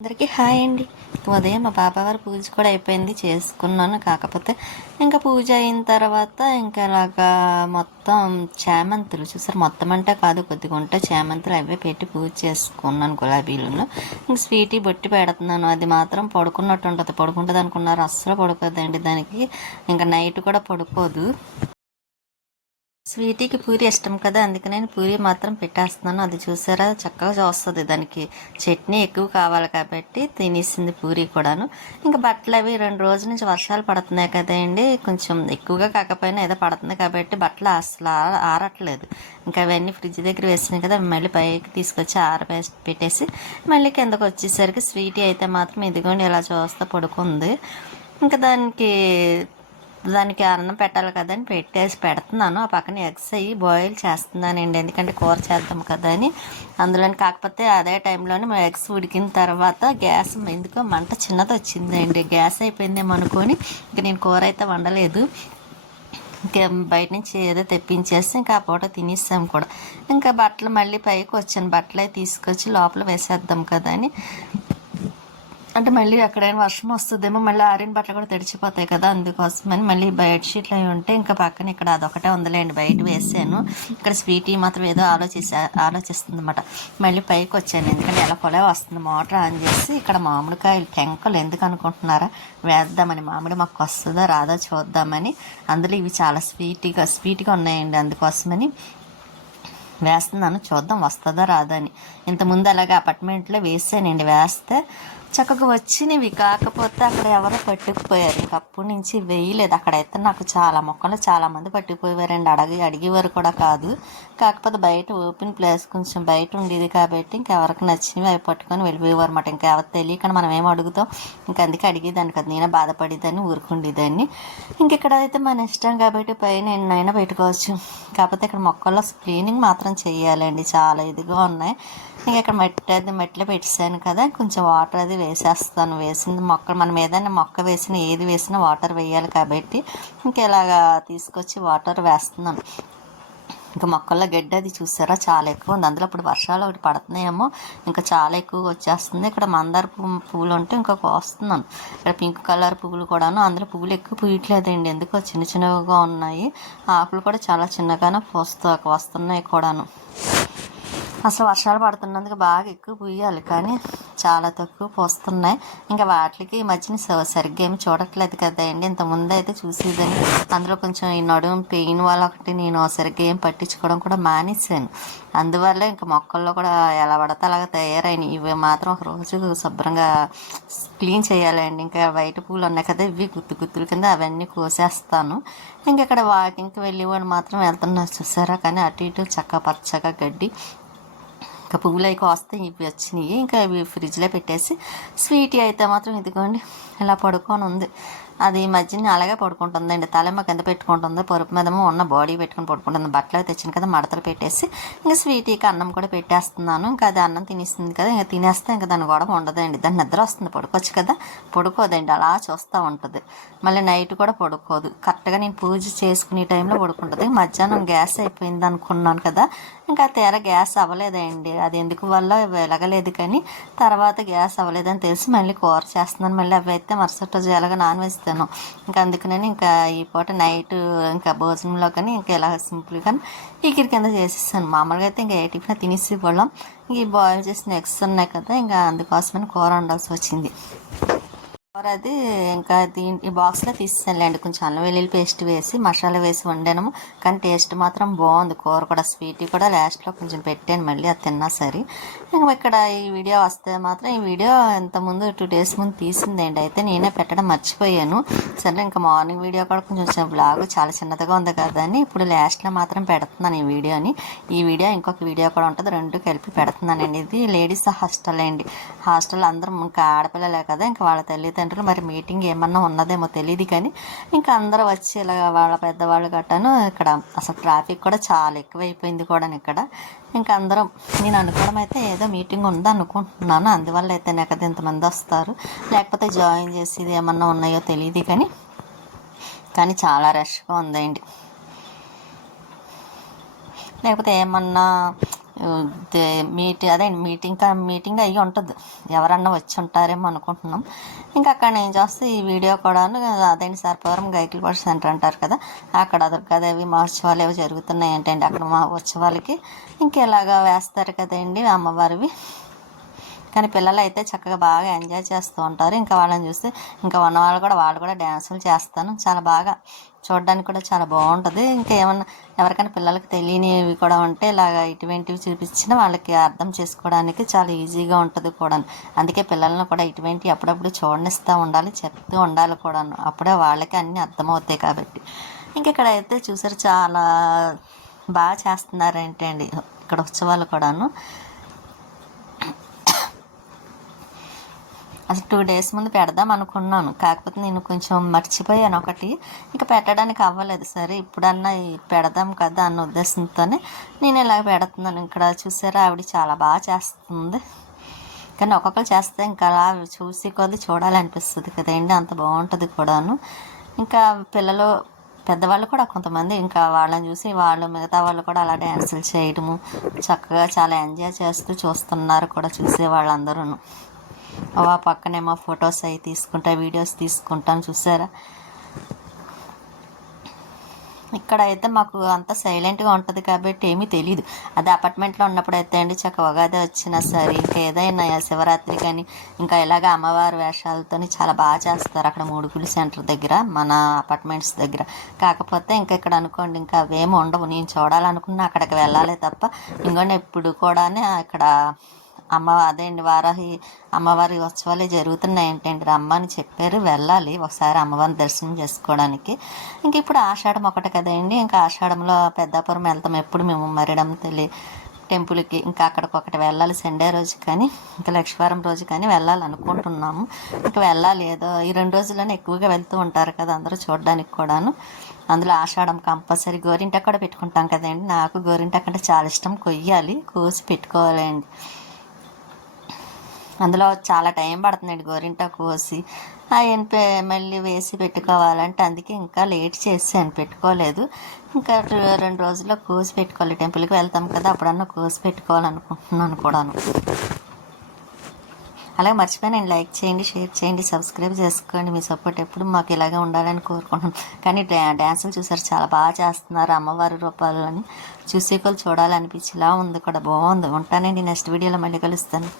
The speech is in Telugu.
అందరికీ హాయ్ అండి. ఉదయం మా పాపగారు పూజ కూడా అయిపోయింది, చేసుకున్నాను. కాకపోతే ఇంకా పూజ అయిన తర్వాత ఇంకా ఇలాగా మొత్తం చామంతులు చూసారు, మొత్తం అంటే కాదు, కొద్దిగా ఉంటే చామంతులు అవే పెట్టి పూజ చేసుకున్నాను, గులాబీలను. ఇంక స్వీటీ బొట్టి పెడుతున్నాను. అది మాత్రం పడుకున్నట్టు ఉంటుంది, పడుకుంటుంది అనుకున్నారు, అస్సలు పడుకోదండి. దానికి ఇంకా నైట్ కూడా పడుకోదు. స్వీటీకి పూరి ఇష్టం కదా, అందుకని నేను పూరి మాత్రం పెట్టేస్తున్నాను. అది చూసారా, చక్కగా చూస్తుంది. దానికి చట్నీ ఎక్కువ కావాలి కాబట్టి తినేసింది పూరి కూడాను. ఇంకా బట్టలు అవి 2 రోజుల నుంచి వర్షాలు పడుతున్నాయి కదండి, కొంచెం ఎక్కువగా కాకపోయినా ఏదో పడుతుంది కాబట్టి బట్టలు అసలు ఆరట్లేదు. ఇంకా అవన్నీ ఫ్రిడ్జ్ దగ్గర వేసినాయి కదా, మళ్ళీ పైకి తీసుకొచ్చి ఆరవేసి పెట్టేసి మళ్ళీ కిందకు వచ్చేసరికి స్వీటీ అయితే మాత్రం ఇదిగోండి ఇలా చూస్తా పడుకుంది. ఇంకా దానికి అన్నం పెట్టాలి కదా అని పెడుతున్నాను. ఆ పక్కన ఎగ్స్ అయ్యి బాయిల్ చేస్తున్నానండి, ఎందుకంటే కూర చేద్దాం కదా అని. అందులోని కాకపోతే అదే టైంలోనే మా ఎగ్స్ ఉడికిన తర్వాత గ్యాస్ ఎందుకో మంట చిన్నది వచ్చిందండి, గ్యాస్ అయిపోయిందేమో అనుకొని ఇంక నేను కూర అయితే వండలేదు. ఇంకా బయట నుంచి ఏదో తెప్పించేసి ఇంకా ఆ పూట తినేసాం కూడా. ఇంకా బట్టలు మళ్ళీ పైకి వచ్చాను, బట్టలు అవి తీసుకొచ్చి లోపల వేసేద్దాం కదా అని. అంటే మళ్ళీ ఎక్కడైనా వర్షం వస్తుందేమో, మళ్ళీ ఆరిన బట్టలు కూడా తడిచిపోతాయి కదా, అందుకోసమని మళ్ళీ బెడ్షీట్లు అవి ఉంటే ఇంకా పక్కన ఇక్కడ అదొకటే ఉందిలేండి, బయట వేసాను. ఇక్కడ స్వీటీ మాత్రం ఏదో ఆలోచిస్తుంది అనమాట. మళ్ళీ పైకి వచ్చాను, ఎందుకంటే ఎలా కొలే వస్తుంది. మోటార్ ఆన్ చేసి ఇక్కడ మామిడికాయలు టెంకలు ఎందుకు అనుకుంటున్నారా, వేద్దామని. మామిడి మాకు వస్తుందా రాదా చూద్దామని. అందులో ఇవి చాలా స్వీట్గా ఉన్నాయండి, అందుకోసమని వేస్తున్నాను. చూద్దాం వస్తుందా రాదా అని. ఇంతకుముందు అలాగే అపార్ట్మెంట్లో వేసానండి, వేస్తే చక్కగా వచ్చినవి. కాకపోతే అక్కడ ఎవరో పట్టుకుపోయారు, ఇంక అప్పటి నుంచి వేయలేదు. అక్కడైతే నాకు చాలా మొక్కలు చాలామంది పట్టుకుపోయారండి, అడిగేవారు కూడా కాదు. కాకపోతే బయట ఓపెన్ ప్లేస్ కొంచెం బయట ఉండేది కాబట్టి ఇంకెవరికి నచ్చినవి అవి పట్టుకొని వెళ్ళిపోయేవారు అనమాట. ఇంకా ఎవరు తెలియకుండా మనం ఏం అడుగుతాం, ఇంకా అందుకే అడిగేదాన్ని కదా, నేనే బాధపడేదాన్ని, ఊరుకుండేదాన్ని. ఇంకెక్కడ అయితే మన ఇష్టం కాబట్టి పైన ఎన్నైనా పెట్టుకోవచ్చు. కాకపోతే ఇక్కడ మొక్కల్లో క్లీనింగ్ మాత్రం చేయాలండి, చాలా ఇదిగా ఉన్నాయి. ఇంకా ఇక్కడ మట్టిలో పెట్టేసాను కదా, కొంచెం వాటర్ అది వేసేస్తాను. వేసిన మొక్కలు మనం ఏదైనా మొక్క వేసినా ఏది వేసినా వాటర్ వేయాలి కాబట్టి ఇంకా ఇలాగా తీసుకొచ్చి వాటర్ వేస్తున్నాను. ఇంకా మొక్కల్లో గడ్డి అది చూసారా చాలా ఎక్కువ ఉంది, అందులో ఇప్పుడు వర్షాలు ఒకటి పడుతున్నాయేమో ఇంకా చాలా ఎక్కువగా వచ్చేస్తుంది. ఇక్కడ మందార పువ్వులు ఉంటే ఇంకా కోస్తున్నాను. ఇక్కడ పింక్ కలర్ పువ్వులు కూడాను, అందులో పువ్వులు ఎక్కువ పూయట్లేదండి, ఎందుకో చిన్న చిన్నగా ఉన్నాయి. ఆకులు కూడా చాలా చిన్నగానే వస్తున్నాయి కూడాను. అసలు వర్షాలు పడుతున్నందుకు బాగా ఎక్కువ పూయాలి, కానీ చాలా తక్కువ పోస్తున్నాయి. ఇంకా వాటికి ఈ మధ్యన సరిగ్గా ఏమి చూడట్లేదు కదండి. ఇంతకుముందు అయితే చూసేదని. అందులో కొంచెం ఈ నడుము పెయిన్ వల్ల ఒకటి నేను సరిగ్గా ఏం పట్టించుకోవడం కూడా మానేసాను. అందువల్ల ఇంకా మొక్కల్లో కూడా ఎలా పడితే అలాగా తయారైనాయి. ఇవి మాత్రం ఒక రోజు శుభ్రంగా క్లీన్ చేయాలండి. ఇంకా బయట పూలు ఉన్నాయి కదా, ఇవి గుత్తుల కింద అవన్నీ కోసేస్తాను. ఇంకెక్కడ వాకింగ్కి వెళ్ళేవాడు మాత్రం వెళ్తున్నారు చూసారా, కానీ అటు ఇటు పచ్చగా గడ్డి. ఇంకా పువ్వులు అవి కోస్తే ఇవి వచ్చినాయి, ఇంకా ఇవి ఫ్రిడ్జ్లో పెట్టేసి. స్వీటీ అయితే మాత్రం ఇదిగోండి ఇలా పడుకొని ఉంది. అది ఈ మధ్యన అలాగే పడుకుంటుందండి, తలెమ్మ కింద పెట్టుకుంటుంది, పరుపు మీదమో ఉన్న బాడీ పెట్టుకుని పడుకుంటుంది. బట్టలు తెచ్చాను కదా మడతలు పెట్టేసి ఇంకా స్వీటీకి అన్నం కూడా పెట్టేస్తున్నాను. ఇంకా అది అన్నం తినేస్తుంది కదా, ఇంకా తినేస్తే ఇంకా దాని గొడవ ఉండదండి. దాన్ని నిద్ర వస్తుంది, పడుకోవచ్చు కదా, పడుకోదండి, అలా చూస్తూ ఉంటుంది. మళ్ళీ నైట్ కూడా పడుకోదు. కరెక్ట్గా నేను పూజ చేసుకునే టైంలో పడుకుంటుంది. మధ్యాహ్నం గ్యాస్ అయిపోయింది అనుకున్నాను కదా, ఇంకా తీరా గ్యాస్ అవ్వలేదండి. అది ఎందుకు వల్ల వెలగలేదు, కానీ తర్వాత గ్యాస్ అవ్వలేదని తెలిసి మళ్ళీ కూర చేస్తున్నాను. మళ్ళీ అవి అయితే మరుసటి రోజు ఎలాగ నాన్ వెజ్ తిన్నాను. ఇంకా అందుకని ఇంకా ఈ పూట నైట్ ఇంకా భోజనంలో కానీ ఇంకా ఇలా సింపుల్గా ఈకిరి కింద చేసేసాను. మామూలుగా అయితే ఇంకా ఏ టిఫిన్ తినేసి వాళ్ళం. ఇంక ఈ బాయిల్ చేసిన ఎగ్స్ ఉన్నాయి కదా, ఇంకా అందుకోసమని కూర వండాల్సి వచ్చింది. కూర అది ఇంకా ఈ బాక్స్లో తీసేసానులేండి, కొంచెం అల్లం వెల్లుల్లి పేస్ట్ వేసి మసాలా వేసి వండాను. కానీ టేస్ట్ మాత్రం బాగుంది. కూర కూడా స్వీట్ కూడా లాస్ట్లో కొంచెం పెట్టాను, మళ్ళీ అది తిన్నా సరే. ఇంకా ఇక్కడ ఈ వీడియో వస్తే మాత్రం, ఈ వీడియో ఇంతకుముందు 2 days ముందు తీసిందండి, అయితే నేనే పెట్టడం మర్చిపోయాను. సరే ఇంకా మార్నింగ్ వీడియో కూడా కొంచెం బ్లాగ్ చాలా చిన్నదిగా ఉంది కదా అని ఇప్పుడు లాస్ట్లో మాత్రం పెడుతున్నాను ఈ వీడియోని. ఈ వీడియో ఇంకొక వీడియో కూడా ఉంటుంది, 2 కలిపి పెడుతున్నానండి. ఇది లేడీస్ హాస్టల్ అండి. హాస్టల్ అందరం ఇంకా ఆడపిల్లలే కదా, ఇంకా వాళ్ళ తల్లిదండ్రులు మరి మీటింగ్ ఏమన్నా ఉన్నదేమో తెలియదు, కానీ ఇంకా అందరూ వచ్చి ఇలా వాళ్ళ పెద్దవాళ్ళు గట్టాను. ఇక్కడ అసలు ట్రాఫిక్ కూడా చాలా ఎక్కువైపోయింది కూడా ఇక్కడ. ఇంకా అందరం, నేను అనుకోవడం అయితే ఏదో మీటింగ్ ఉందా అనుకుంటున్నాను, అందువల్ల అయితే కదా ఇంతమంది వస్తారు. లేకపోతే జాయిన్ చేసేది ఏమన్నా ఉన్నాయో తెలియదు, కానీ చాలా రష్గా ఉందండి. లేకపోతే ఏమన్నా మీటింగ్ అయ్యి ఉంటుంది, ఎవరన్నా వచ్చి ఉంటారేమో అనుకుంటున్నాం. ఇంకా అక్కడ నేను చూస్తే ఈ వీడియో కూడాను అదేంటి సర్పవరం గైకిలపాడు సెంటర్ అంటారు కదా, అక్కడ దుర్గాదేవి మహోత్సవాలు ఏవో జరుగుతున్నాయి ఏంటండి అక్కడ మా ఉత్సవాలకి ఇంకెలాగా వేస్తారు కదండి అమ్మవారివి. కానీ పిల్లలు అయితే చక్కగా బాగా ఎంజాయ్ చేస్తూ ఉంటారు. ఇంకా వాళ్ళని చూస్తే ఇంకా ఉన్న వాళ్ళు కూడా డ్యాన్సులు చేస్తాను, చాలా బాగా చూడడానికి కూడా చాలా బాగుంటుంది. ఇంకా ఏమన్నా ఎవరికైనా పిల్లలకి తెలియనివి కూడా ఉంటే ఇలాగ ఇటువంటివి చూపించిన వాళ్ళకి అర్థం చేసుకోవడానికి చాలా ఈజీగా ఉంటుంది కూడా. అందుకే పిల్లలను కూడా ఇటువంటి అప్పుడప్పుడు చూడనిస్తూ ఉండాలి, చెప్తూ ఉండాలి కూడాను, అప్పుడే వాళ్ళకి అన్నీ అర్థమవుతాయి కాబట్టి. ఇంక ఇక్కడ అయితే చూసారు చాలా బాగా చేస్తున్నారు ఏంటండి ఇక్కడ ఉత్సవాలు కూడాను. అసలు 2 days ముందు పెడదాం అనుకున్నాను, కాకపోతే నేను కొంచెం మర్చిపోయాను ఒకటి, ఇంకా పెట్టడానికి అవ్వలేదు. సరే ఇప్పుడన్నా పెడదాం కదా అన్న ఉద్దేశంతోనే నేను ఇలా పెడుతున్నాను. ఇక్కడ చూసారా ఆవిడ చాలా బాగా చేస్తుంది, కానీ ఒక్కొక్కరు చేస్తే ఇంకా అలా చూసి కొద్ది చూడాలనిపిస్తుంది కదండి, అంత బాగుంటుంది కూడాను. ఇంకా పిల్లలు పెద్దవాళ్ళు కూడా కొంతమంది ఇంకా వాళ్ళని చూసి మిగతా వాళ్ళు కూడా అలా డ్యాన్సులు చేయడము చక్కగా చాలా ఎంజాయ్ చేస్తూ చూస్తున్నారు కూడా చూసే వాళ్ళందరూ. ఆ పక్కనేమో ఫొటోస్ అవి తీసుకుంటా, వీడియోస్ తీసుకుంటాను చూసారా. ఇక్కడ అయితే మాకు అంత సైలెంట్గా ఉంటుంది కాబట్టి ఏమీ తెలియదు. అదే అపార్ట్మెంట్లో ఉన్నప్పుడు అయితే అండి చక్కగా ఉగాది వచ్చినా సరే ఇంకా ఏదైనా శివరాత్రి కానీ ఇంకా ఇలాగ అమ్మవారి వేషాలతో చాలా బాగా చేస్తారు అక్కడ మూడుగులు సెంటర్ దగ్గర మన అపార్ట్మెంట్స్ దగ్గర. కాకపోతే ఇంకా ఇక్కడ అనుకోండి ఇంకా అవేమి ఉండవు, నేను చూడాలనుకున్నా అక్కడికి వెళ్ళాలి తప్ప. ఇంకోండి ఇప్పుడు కూడా ఇక్కడ అదేంటి వారాహి అమ్మవారి ఉత్సవాలు జరుగుతున్నాయి ఏంటండి రమ్మని చెప్పారు, వెళ్ళాలి ఒకసారి అమ్మవారిని దర్శనం చేసుకోవడానికి. ఇంక ఇప్పుడు ఆషాఢం ఒకటి కదండి, ఇంకా ఆషాఢంలో పెద్దాపురం వెళ్తాం ఎప్పుడు మేము మరిడం టెంపుల్కి. ఇంకా అక్కడికొకటి వెళ్ళాలి సండే రోజు కానీ ఇంకా లక్ష్మీవారం రోజు కానీ వెళ్ళాలనుకుంటున్నాము. ఇంకా వెళ్ళాలి, ఏదో ఈ 2 రోజుల్లోనే ఎక్కువగా వెళ్తూ ఉంటారు కదా అందరూ చూడడానికి కూడాను. అందులో ఆషాఢం కంపల్సరీ గోరింటాకు కూడా పెట్టుకుంటాం కదండి, నాకు గోరింటాకు అంటే చాలా ఇష్టం, కొయ్యాలి కోసి పెట్టుకోవాలండి. అందులో చాలా టైం పడుతుందండి గోరింటాకు కోసి మళ్ళీ వేసి పెట్టుకోవాలంటే, అందుకే ఇంకా లేట్ చేసాను పెట్టుకోలేదు. ఇంకా 2 రోజుల్లో కోసి పెట్టుకోవాలి, టెంపుల్కి వెళ్తాం కదా అప్పుడన్నా కోసి పెట్టుకోవాలనుకుంటున్నాను కూడాను. అలాగే మర్చిపోయిన లైక్ చేయండి, షేర్ చేయండి, సబ్స్క్రైబ్ చేసుకోండి. మీ సపోర్ట్ ఎప్పుడు మాకు ఇలాగే ఉండాలని కోరుకుంటున్నాం. కానీ డ్యాన్సులు చూసారు చాలా బాగా చేస్తున్నారు అమ్మవారి రూపాలని, చూసి చూడాలనిపించేలా ఉంది కూడా, బాగుంది. ఉంటానండి, నెక్స్ట్ వీడియోలో మళ్ళీ కలుస్తాను.